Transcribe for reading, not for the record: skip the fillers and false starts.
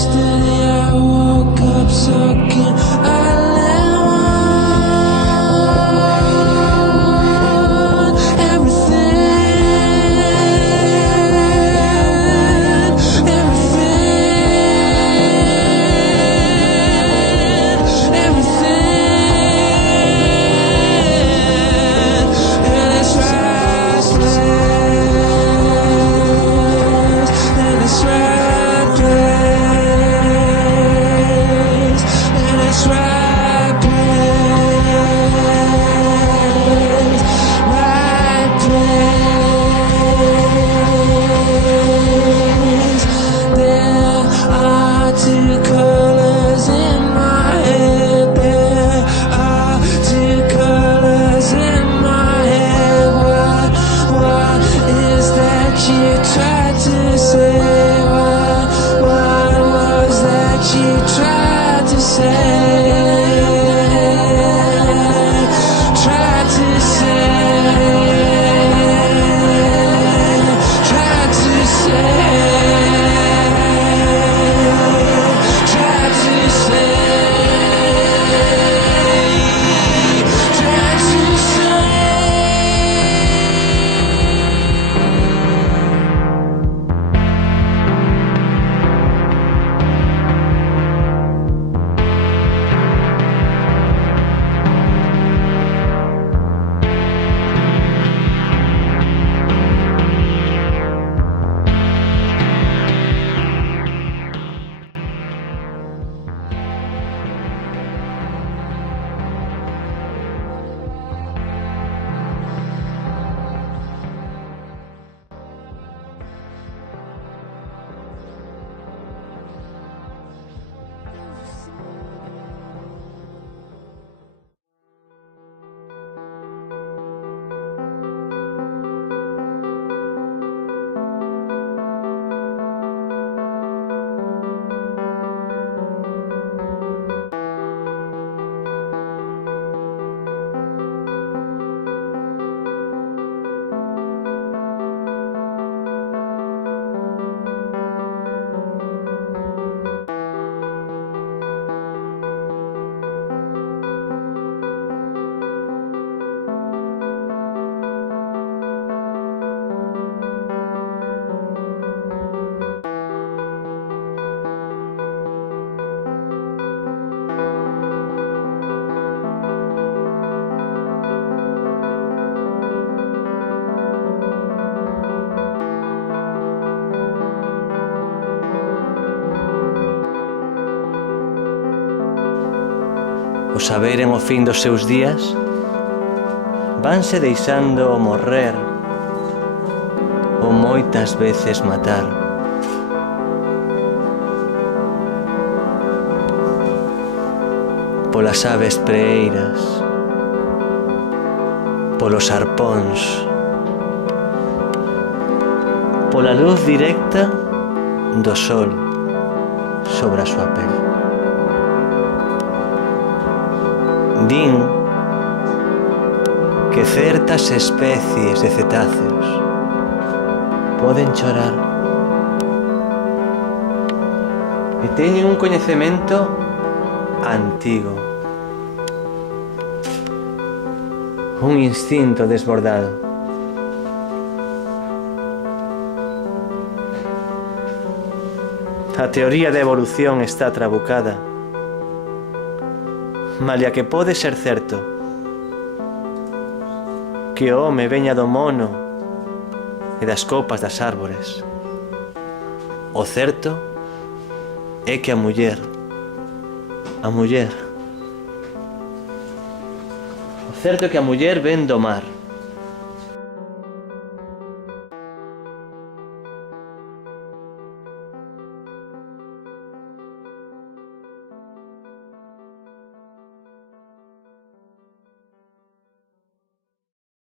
Yesterday I woke up sucking a lemon. And it's restless, and it's reckless, and it's reckless, reckless. There are two colors in my head. There are two colors in my head. What is that you tried to say? What was that you tried to say? Tried to say, tried to say, tried to say, tried to say. O saberen o fin dos seus días, vanse deixando o morrer ou moitas veces matar. Polas aves preeiras, polos arpóns, pola luz directa do sol sobre a súa pel. Din que certas especies de cetáceos poden chorar e teñen un coñecemento antigo, un instinto desbordado. A teoría da evolución está trabucada, malia que pode ser certo que o home veña do mono e das copas das árbores. O certo é que a muller o certo é que a muller ven do mar.